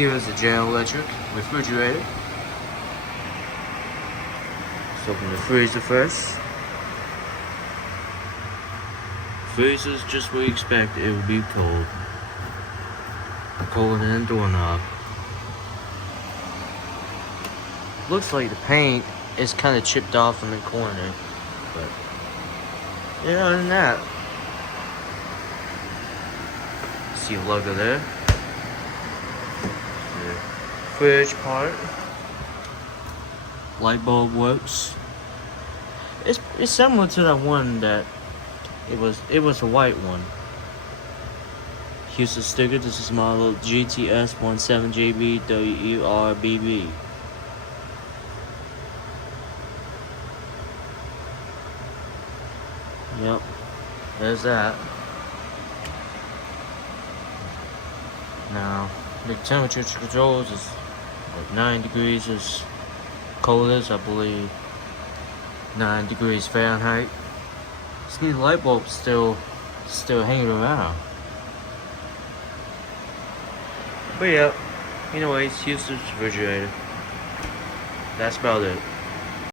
Here is the General Electric refrigerator. Let's open the freezer first. Freezer's just what you expect. It will be cold. Colder than a doorknob. Looks like the paint is kind of chipped off in the corner, but yeah, other than that, see a logo there. The fridge part. Light bulb works. It's similar to that one that it was a white one. Here's the sticker. This is model GTS17JBWERBB. Yep, there's that. Now, the temperature controls is like 9 degrees as cold as, I believe, 9 degrees Fahrenheit. See, the light bulb's still hanging around. But yeah, anyways, here's the refrigerator. That's about it.